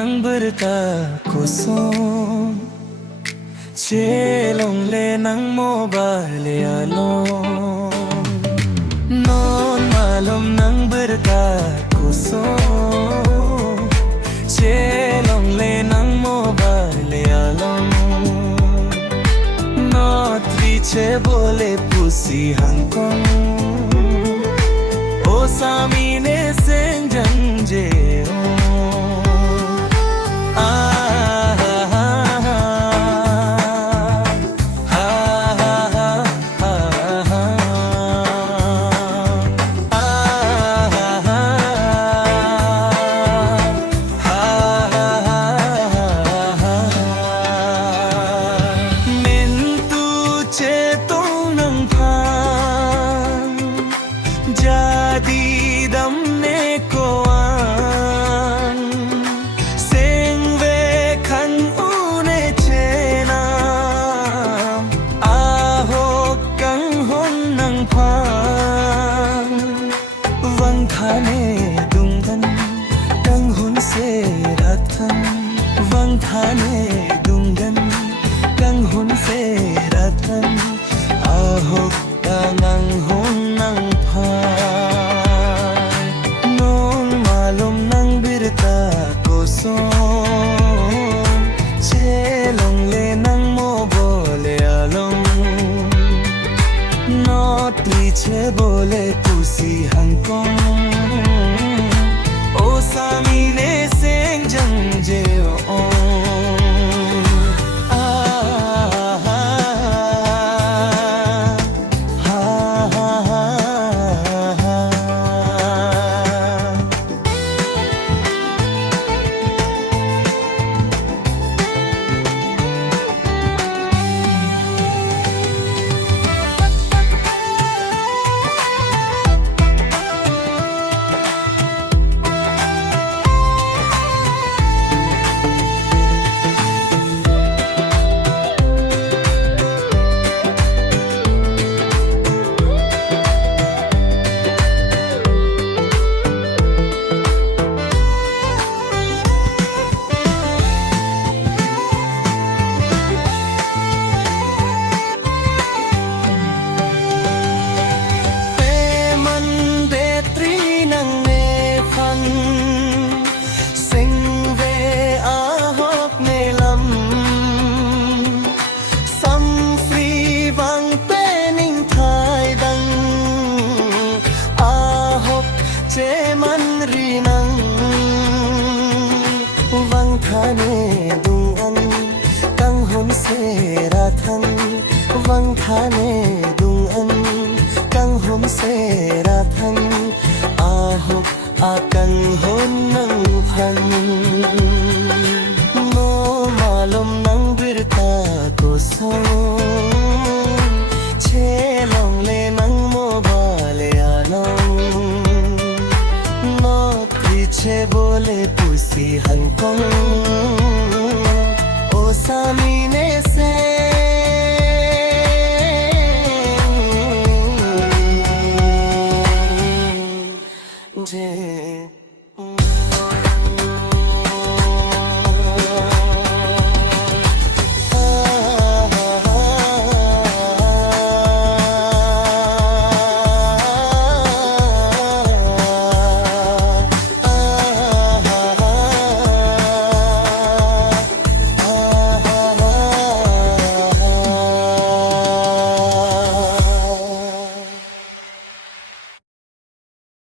nang bertakusong Chelong le nang mobile along Non malum nang bertakusong Chelong le nang mobile along Not riche bole pusi hangkong O samine senjang jeo Jadi damne koan Sengve khan une chena Aho kang hon nang phan Vang thane dungdan kang hun se rathan Vang thane dungdan kang hun se rathan Aho kang hon nang phan Chelong le nang mo bole along Not riche bole pusi hangkong O samine seng jang jeo Che man rinang Vang thane dung an Kang hon se rathan Vang thane dung an Kang hon se rathan Ahok akang hon nang phan No malum nang birta ko song Chelong le nang mobile along Che bole pusi hangkong